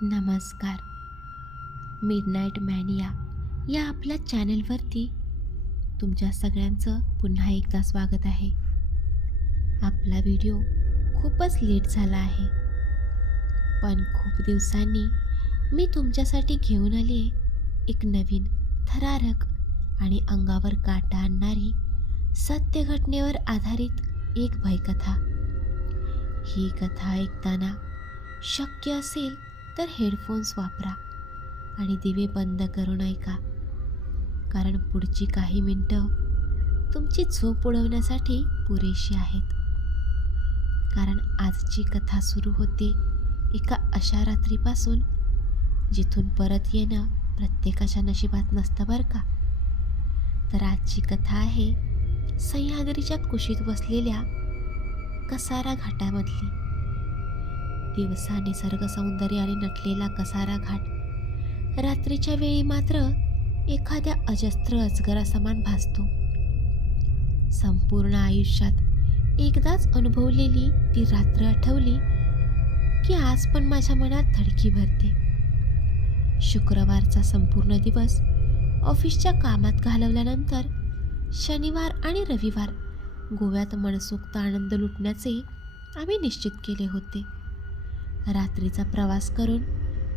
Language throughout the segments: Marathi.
नमस्कार. मिडनाईट मॅनिया या आपल्या चॅनेलवरती तुमच्या सगळ्यांचं पुन्हा एकदा स्वागत आहे. आपला व्हिडिओ खूपच लेट झाला आहे, पण खूप दिवसांनी मी तुमच्यासाठी घेऊन आली आहे एक नवीन, थरारक आणि अंगावर काटा आणणारी सत्य घटनेवर आधारित एक भयकथा. ही कथा ऐकताना शक्य असेल तर हेडफोन्स वापरा आणि दिवे बंद करून ऐका, कारण पुढची काही मिनटं तुमची झोप उडवण्यासाठी पुरेशी आहेत. कारण आजची कथा सुरू होते एका अशा रात्रीपासून जिथून परत येणं प्रत्येकाच्या नशिबात नसतं बरं का. तर आजची कथा आहे सह्याद्रीच्या कुशीत वसलेल्या कसारा घाटामधली. दिवसा निसर्ग सौंदर्याने नटलेला कसारा घाट रात्रीच्या वेळी मात्र एखाद्या अजस्त्र अजगरासमान भासतो. संपूर्ण आयुष्यात एकदाच अनुभवलेली ती रात्र आठवली की आज पण माझ्या मनात धडकी भरते. शुक्रवारचा संपूर्ण दिवस ऑफिसच्या कामात घालवल्यानंतर शनिवार आणि रविवार गोव्यात मनसोक्त आनंद लुटण्याचे आम्ही निश्चित केले होते. रात्रीचा प्रवास करून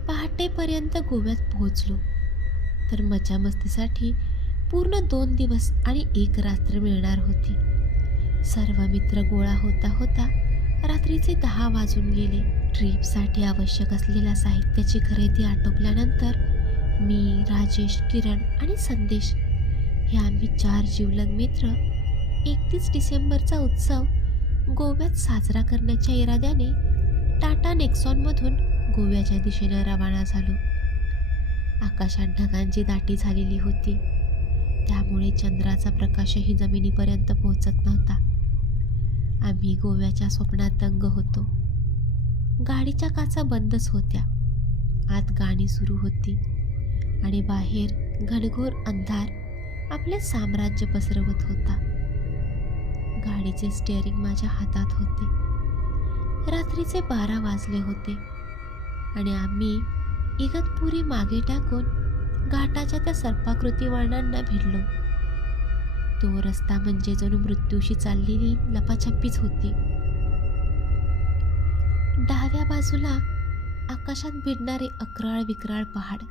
पहाटेपर्यंत गोव्यात पोहोचलो तर मजा मस्तीसाठी पूर्ण 2 दिवस आणि 1 रात्र मिळणार होती. सर्व मित्र गोळा होता होता रात्रीचे 10 वाजून गेले. ट्रीपसाठी आवश्यक असलेल्या साहित्याची खरेदी आटोपल्यानंतर मी, राजेश, किरण आणि संदेश हे आम्ही 4 जिवलग मित्र 31 डिसेंबरचा उत्सव गोव्यात साजरा करण्याच्या इराद्याने टाटा नेक्सॉनमधून गोव्याच्या दिशेने रवाना झालो. आकाशात ढगांची दाटी झालेली होती, त्यामुळे चंद्राचा प्रकाशही जमिनीपर्यंत पोहोचत नव्हता. आम्ही गोव्याच्या स्वप्नात दंग होतो. गाडीच्या काचा बंदच होत्या. आत गाणी सुरू होती आणि बाहेर घनघोर अंधार आपले साम्राज्य पसरवत होता. गाडीचे स्टिअरिंग माझ्या हातात होते. रात्रीचे 12 वाजले होते आणि आम्ही इगतपुरी मागे टाकून घाटाच्या त्या सर्पाकृती वळणांना भिडलो. तो रस्ता म्हणजे जणू मृत्यूशी चाललेली लपाछपीच होती. डाव्या बाजूला आकाशात भिडणारे अक्राळ विक्राळ पहाड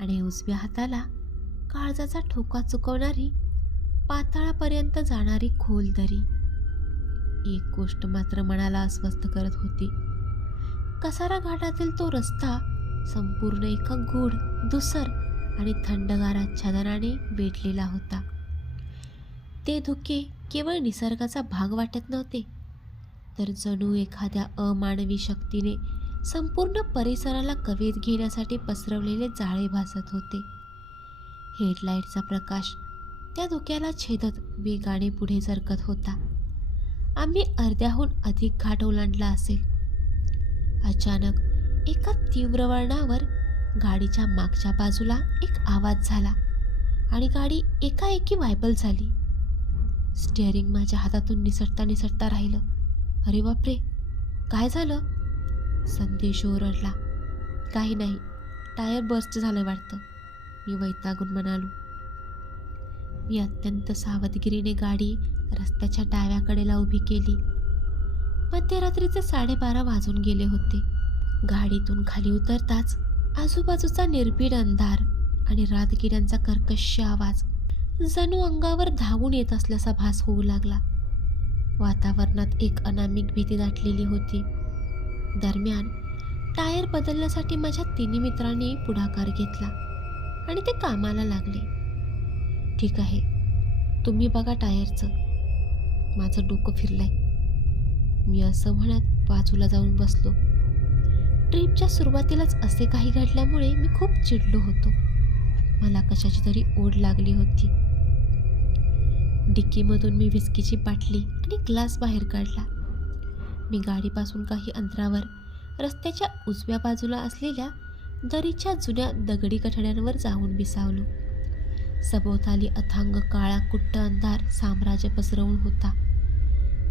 आणि उजव्या हाताला काळजाचा ठोका चुकवणारी पाताळापर्यंत जाणारी खोल दरी. एक गोष्ट मात्र मनाला अस्वस्थ करत होती. कसारा घाटातील तो रस्ता संपूर्ण एका गूढ, धुसर आणि थंडगार आच्छादनाने वेढलेला होता. ते धुके केवळ निसर्गाचा भाग वाटत नव्हते, तर जणू एखाद्या अमानवी शक्तीने संपूर्ण परिसराला कवेत घेण्यासाठी पसरवलेले जाळे भासत होते. हेडलाईटचा प्रकाश त्या धुक्याला छेदत वेगाने पुढे सरकत होता. आम्ही अर्ध्याहून अधिक घाट ओलांडला असेल. अचानक एका तीव्र वळणावर गाडीच्या मागच्या बाजूला एक आवाज झाला आणि गाडी एकाएकी वायबल झाली. स्टिअरिंग माझ्या हातातून निसटता राहिलं. अरे बापरे, काय झालं? संदेश ओरडला. काही नाही, टायर बर्स्ट झालं वाटतं, मी वैतागून म्हणालो. मी अत्यंत सावधगिरीने गाडी रस्त्याच्या डाव्या कडेला उभी केली. मध्यरात्रीचे 12:30 वाजून गेले होते. गाडीतून खाली उतरताच आजूबाजूचा निर्भीड अंधार आणि रातकिड्यांचा कर्कश आवाज जणू अंगावर धावून येत असल्याचा भास होऊ लागला. वातावरणात एक अनामिक भीती दाटलेली होती. दरम्यान टायर बदलण्यासाठी माझ्या 3 मित्रांनी पुढाकार घेतला आणि ते कामाला लागले. ठीक आहे, तुम्ही बघा टायरचं, माझं डोकं फिरलंय, मी असं म्हणत बाजूला जाऊन बसलो. ट्रिपच्या सुरुवातीलाच असे काही घडल्यामुळे मी खूप चिडलो होतो. मला कशाची तरी ओढ लागली होती. डिक्कीमधून मी विस्कीची बाटली आणि ग्लास बाहेर काढला. मी गाडीपासून काही अंतरावर रस्त्याच्या उजव्या बाजूला असलेल्या दरीच्या जुन्या दगडी कठड्यांवर जाऊन विसावलो. सभोवताली अथांग काळा कुट्ट अंधार साम्राज्य पसरवून होता.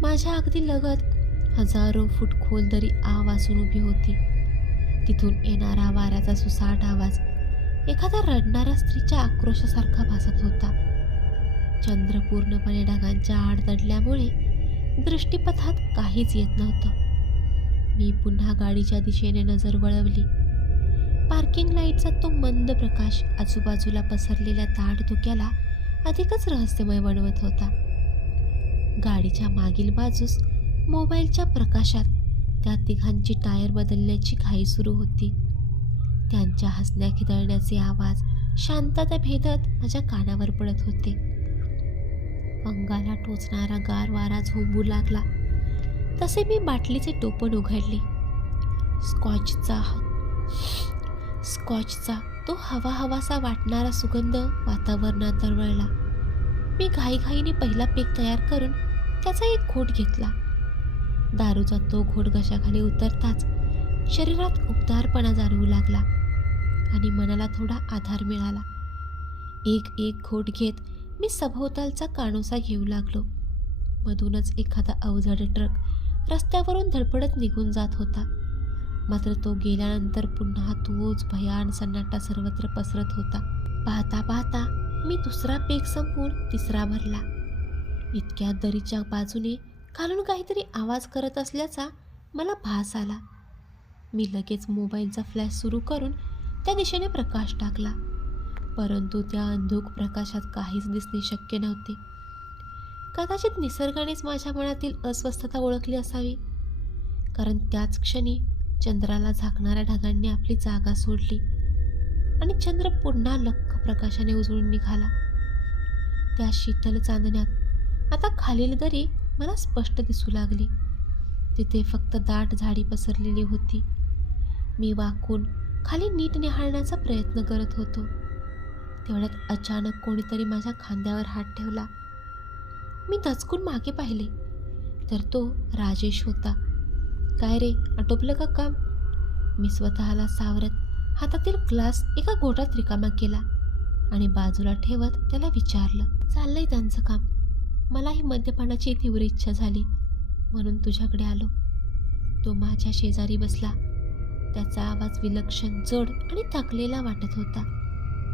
माझ्या अगदी लगत हजारो फूट खोल दरी वासून उभी होती. तिथून येणारा वाऱ्याचा सुसाट आवाज एखाद्या रडणाऱ्या स्त्रीच्या आक्रोशासारखा भासत होता. चंद्र पूर्णपणे ढगांच्या आड दडल्यामुळे दृष्टीपथात काहीच येत नव्हतं. मी पुन्हा गाडीच्या दिशेने नजर वळवली. पार्किंग लाईटचा तो मंद प्रकाश आजूबाजूला पसरलेल्या दाट धुक्याला अधिकच रहस्यमय बनवत होता. गाडीच्या मागील बाजूस मोबाईलच्या प्रकाशात त्या तिघांची टायर बदलण्याची घाई सुरू होती. त्यांच्या हसण्या खिदळण्याचे आवाज शांतता भेदत माझ्या कानावर पडत होते. अंगाला टोचणारा गार वारा झोंबू लागला तसे मी बाटलीचे टोपण उघडले. स्कॉचचा तो हवा हवासा वाटणारा सुगंध वातावरणात दरवळला. मी घाईघाईने पहिला पेक तयार करून त्याचा एक घोट घेतला. दारूचा तो घोट घशाखाली उतरताच शरीरात उबदारपणा जाणवू लागला आणि मनाला थोडा आधार मिळाला. एक घोट घेत मी सभोवतालचा कानोसा घेऊ लागलो. मधूनच एखादा अवजड ट्रक रस्त्यावरून धडपडत निघून जात होता. मात्र तो गेल्यानंतर पुन्हा तोच भयान सन्नाटा सर्वत्र पसरत होता. पाहता पाहता मी दुसरा पेक संपवून तिसरा भरला. इतक्या दरीच्या बाजूने खालून काहीतरी आवाज करत असल्याचा मला भास आला. मी लगेच मोबाईलचा फ्लॅश सुरू करून त्या दिशेने प्रकाश टाकला. परंतु त्या अंधुक प्रकाशात काहीच दिसणे शक्य नव्हते. कदाचित निसर्गानेच माझ्या मनातील अस्वस्थता ओळखली असावी, कारण त्याच क्षणी चंद्राला झाकणाऱ्या ढगांनी आपली जागा सोडली आणि चंद्र पुन्हा लख्ख प्रकाशाने उजळून निघाला. त्या शीतल चांदण्यात आता खालील दरी मला स्पष्ट दिसू लागली. तिथे फक्त दाट झाडी पसरलेली होती. मी वाकून खाली नीट निहाळण्याचा प्रयत्न करत होतो. तेवढ्यात अचानक कोणीतरी माझ्या खांद्यावर हात ठेवला. मी दचकून मागे पाहिले तर तो राजेश होता. काय रे, आटोपलं का काम? मी स्वतःला सावरत हातातील ग्लास एका घोटात रिकामा केला आणि बाजूला ठेवत त्याला विचारलं, चाललंय त्यांचं काम. मलाही मद्यपानाची तीव्र इच्छा झाली म्हणून तुझ्याकडे आलो. तो माझ्या शेजारी बसला. त्याचा आवाज विलक्षण जड आणि थकलेला वाटत होता.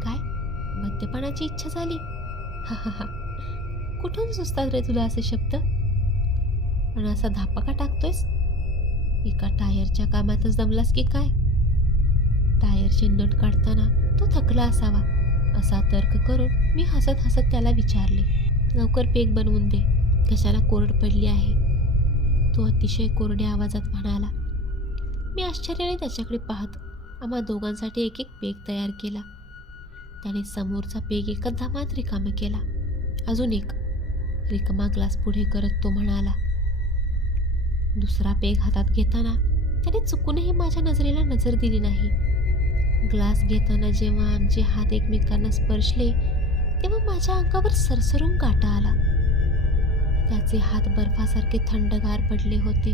काय, मद्यपानाची इच्छा झाली? हा हा हा, कुठून सुचतात रे तुला असे शब्द? पण असा धापा का टाकतोयस? एका टायरच्या कामातच दमलास की काय? टायरचे नट काढताना तो थकला असावा असा तर्क करून मी हसत हसत त्याला विचारले, लवकर पेक बनवून दे, घशाला कोरड पडली आहे. तो अतिशय कोरड्या आवाजात म्हणाला. मी आश्चर्याने त्याच्याकडे पाहत आम्हा दोघांसाठी एक पेक तयार केला. त्याने समोरचा पेक एका धामात रिकामा केला. अजून एक. रिकामा ग्लास पुढे करत तो म्हणाला. दुसरा पेक हातात घेताना त्याने चुकूनही माझ्या नजरेला नजर दिली नाही. ग्लास घेताना जेव्हा आमचे हात एकमेकांना स्पर्शले तेव्हा माझ्या अंगावर सरसरून काटा आला. त्याचे हात बर्फासारखे थंडगार पडले होते.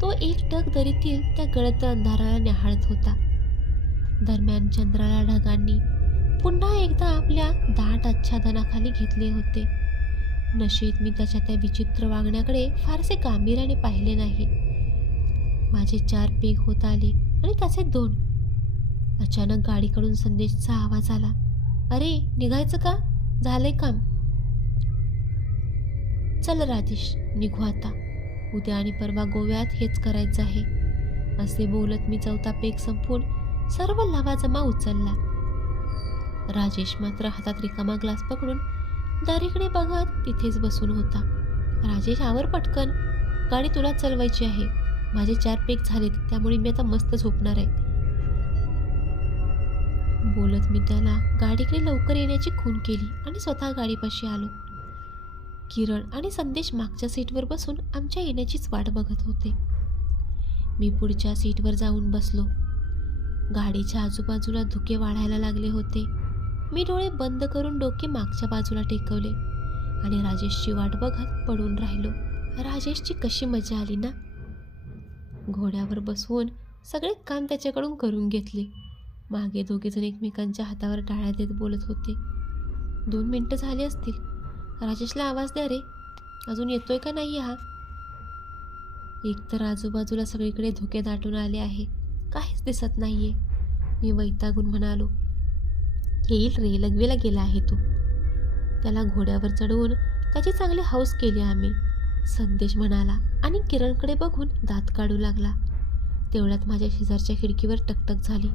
तो एकटक दरीतील त्या गडद अंधाराला न्याहाळत होता. दरम्यान चंद्राला ढगांनी पुन्हा एकदा आपल्या दाट आच्छादनाखाली घेतले होते. नशेत मी त्याच्या त्या विचित्र वागण्याकडे फारसे गांभीर्याने पाहिले नाही. माझे 4 पेग होत आले आणि त्याचे 2. अचानक गाडीकडून संदेशचा आवाज आला. अरे, निघायचं का? झालंय काम. चल राजेश, निघू आता. उद्या आणि परवा गोव्यात हेच करायचं आहे. असे बोलत मी 4था पेग संपवून सर्व लवाजमा उचलला. राजेश मात्र हातात रिकामा ग्लास पकडून दारीकडे बघत तिथेच बसून होता. राजेश, आवर पटकन, गाडी तुला चालवायची आहे. माझे 4 पेग झालेत, त्यामुळे मी आता मस्त झोपणार आहे. बोलत मी त्याला गाडीकडे लवकर येण्याची खूण केली आणि स्वतः गाडीपाशी आलो. किरण आणि संदेश मागच्या सीटवर बसून आमच्या येण्याचीच वाट बघत होते. मी पुढच्या सीटवर जाऊन बसलो. गाडीच्या आजूबाजूला धुके वाढायला लागले होते. मी डोळे बंद करून डोके मागच्या बाजूला टेकवले आणि राजेशची वाट बघत पडून राहिलो. राजेशची कशी मजा आली ना. घोड्यावर बसवून सगळे काम त्याच्याकडून करून घेतले. मागे दोघेजण एकमेकांच्या हातावर टाळ्या देत बोलत होते. 2 मिनिटं झाली असतील. राजेशला आवाज द्या रे, अजून येतोय का नाही हा? एकतर आजूबाजूला सगळीकडे धुके दाटून आले आहे काहीच दिसत नाहीये. मी वैतागून म्हणालो, येईल रे, लघवीला गेला आहे तो. त्याला घोड्यावर चढवून त्याची चांगली हौस केली आम्ही, संदेश म्हणाला आणि किरणकडे बघून दात काढू लागला. तेवढ्यात माझ्या शेजारच्या खिडकीवर टकटक झाली.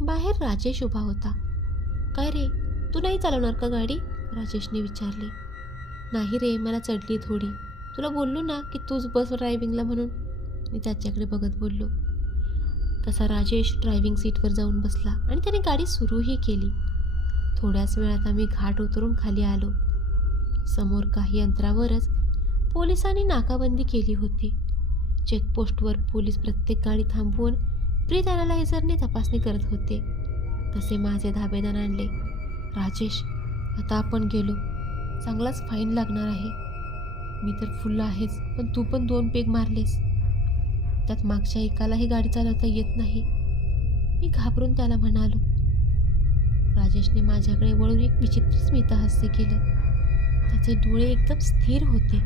बाहेर राजेश उभा होता. काय रे, तू नाही चालवणार का गाडी? राजेशने विचारले. नाही रे, मला चढली थोडी. तुला बोललो ना की तूच बस ड्रायव्हिंगला म्हणून, मी त्याच्याकडे बघत बोललो. तसा राजेश ड्रायव्हिंग सीटवर जाऊन बसला आणि त्याने गाडी सुरूही केली. थोड्याच वेळात आम्ही घाट उतरून खाली आलो. समोर काही अंतरावरच पोलिसांनी नाकाबंदी केली होती. चेकपोस्टवर पोलीस प्रत्येक गाडी थांबवून ब्रीथ ॲनालायझरने तपासणी करत होते. तसे माझे धाबेदार आणले. राजेश, आता आपण गेलो, चांगलाच फाईन लागणार आहे. मी तर फुल आहेच, पण तू पण 2 पेग मारलेस. त्यात मागच्या एकालाही गाडी चालवता येत नाही. मी घाबरून त्याला म्हणालो. राजेशने माझ्याकडे वळून एक विचित्र स्मितहास्य केलं. त्याचे डोळे एकदम स्थिर होते.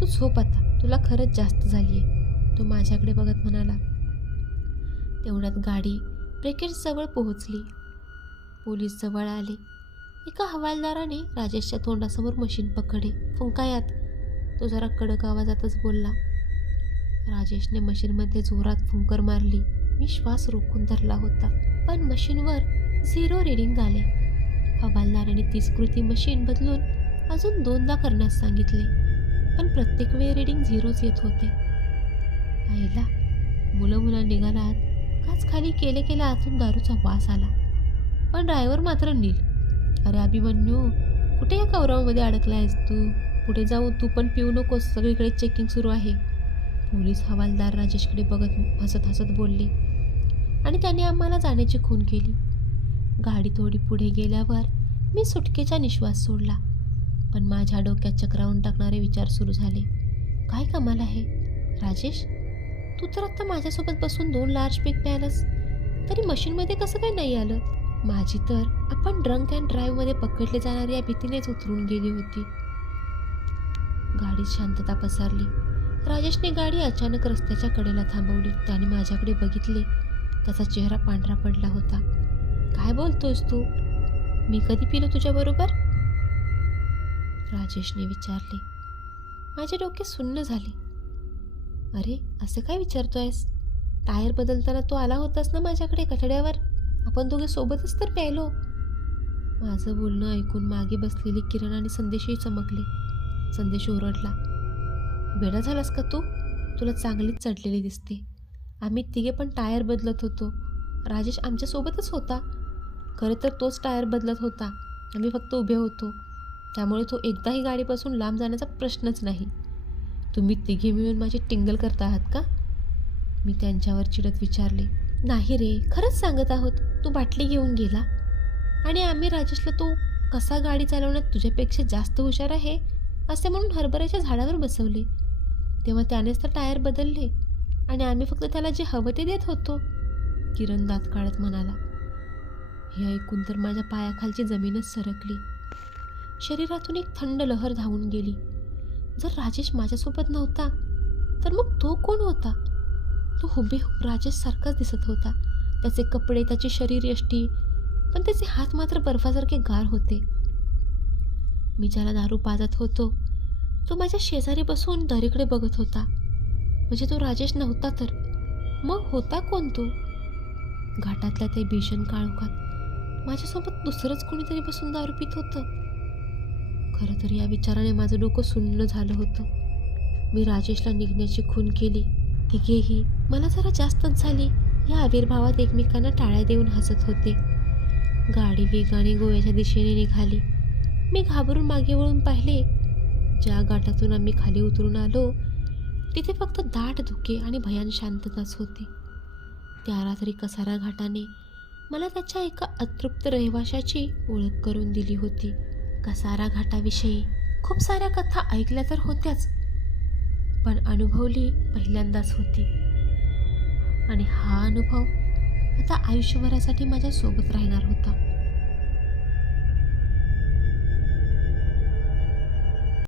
तू झोप आता, तुला खरंच जास्त झाली आहे, तो माझ्याकडे बघत म्हणाला. तेवढ्यात गाडी ब्रेकेट्सजवळ पोहोचली. पोलीस जवळ आले. एका हवालदाराने राजेशच्या तोंडासमोर मशीन पकडे. फुंकायात, तो जरा कडक आवाजातच बोलला. राजेशने मशीनमध्ये जोरात फुंकर मारली. मी श्वास रोखून धरला होता, पण मशीनवर 0 रीडिंग आले. हवालदाराने तीच कृती मशीन बदलून अजून 2दा करण्यास सांगितले, पण प्रत्येक वेळी रीडिंग 0च येत होते. आईला, मुलं निघाला आत. काच खाली केले आतून दारूचा वास आला, पण ड्रायव्हर मात्र नील. अरे अभिमन्यू, कुठे या कौरवामध्ये अडकला आहेस तू? पुढे जाऊ, तू पण पिऊ नकोस, सगळीकडे चेकिंग सुरू आहे. पोलीस हवालदार राजेशकडे बघत हसत हसत बोलले आणि त्याने आम्हाला जाण्याची खूण केली. गाडी थोडी पुढे गेल्यावर मी सुटकेचा निश्वास सोडला, पण माझ्या डोक्यात चक्रावून टाकणारे विचार सुरू झाले. काय कमाल आहे राजेश, तू तर आत्ता माझ्यासोबत बसून 2 लार्ज पेग प्यायलास, तरी मशीनमध्ये कसं काय नाही आलं? माझी तर आपण ड्रंक अँड ड्राईव्हमध्ये पकडले जाणार या भीतीनेच उतरून गेली होती. गाडीत शांतता पसरली. राजेशने गाडी अचानक रस्त्याच्या कडेला थांबवली. त्याने माझ्याकडे बघितले. त्याचा चेहरा पांढरा पडला होता. काय बोलतोयस तू? मी कधी पिलो तुझ्याबरोबर? राजेशने विचारले. माझे डोके सुन्न झाले. अरे, असं काय विचारतोयस? टायर बदलताना तू आला होतास ना माझ्याकडे कठड्यावर, आपण दोघे सोबतच तर प्यायलो. माझं बोलणं ऐकून मागे बसलेली किरण आणि संदेशही चमकले. संदेश ओरडला. वेडा झालास का तू? तुला चांगलीच चढलेली दिसते. आम्ही तिघे पण टायर बदलत होतो. राजेश आमच्यासोबतच होता. खरे तर तोच टायर बदलत होता, आम्ही फक्त उभे होतो. त्यामुळे तो एकदाही गाडीपासून लांब जाण्याचा प्रश्नच नाही. तुम्ही तिघे मिळून माझी टिंगल करता आहात का? मी त्यांच्यावर चिडत विचारले. नाही रे, खरंच सांगत आहोत. तू बाटली घेऊन गेला आणि आम्ही राजेशला तो कसा गाडी चालवण्यात तुझ्यापेक्षा जास्त हुशार आहे असे म्हणून हरभऱ्याच्या झाडावर बसवले. तेव्हा त्यानेच तर टायर बदलले आणि आम्ही फक्त त्याला जे हवं ते देत होतो. किरण दात काढत म्हणाला. हे ऐकून तर माझ्या पायाखालची जमीनच सरकली. शरीरातून एक थंड लहर धावून गेली. जर राजेश माझ्यासोबत नव्हता तर मग तो कोण होता? तो हुबेहूब राजेश सारखाच दिसत होता. त्याचे कपडे, त्याची शरीर यष्टी, पण त्याचे हात मात्र बर्फासारखे गार होते. मी ज्याला दारू पाजत होतो तो माझ्या शेजारी बसून दरीकडे बघत होता. म्हणजे तो राजेश नव्हता तर मग होता कोण तो? घाटातल्या त्या भीषण काळोखात माझ्यासोबत दुसरंच कोणीतरी बसून दारू पित होतं. खरं तर या विचाराने माझं डोकं सुन्न झालं होतं. मी राजेशला निघण्याची खूण केली. तिघेही मला जरा जास्तच झाली या आविर्भावात एकमेकांना टाळ्या देऊन हसत होते. गाडी वेगाने गोव्याच्या दिशेने निघाली. मी घाबरून मागे वळून पाहिले. ज्या घाटातून आम्ही खाली उतरून आलो तिथे फक्त दाट धुके आणि भयान शांतताच होती. त्या रात्री कसारा घाटाने मला त्याच्या एका अतृप्त रहिवाशाची ओळख करून दिली होती. कसारा घाटाविषयी खूप साऱ्या कथा ऐकल्या तर होत्याच, पण अनुभवली पहिल्यांदाच होती. आणि हा अनुभव आता आयुष्यभरासाठी माझ्या सोबत राहणार होता.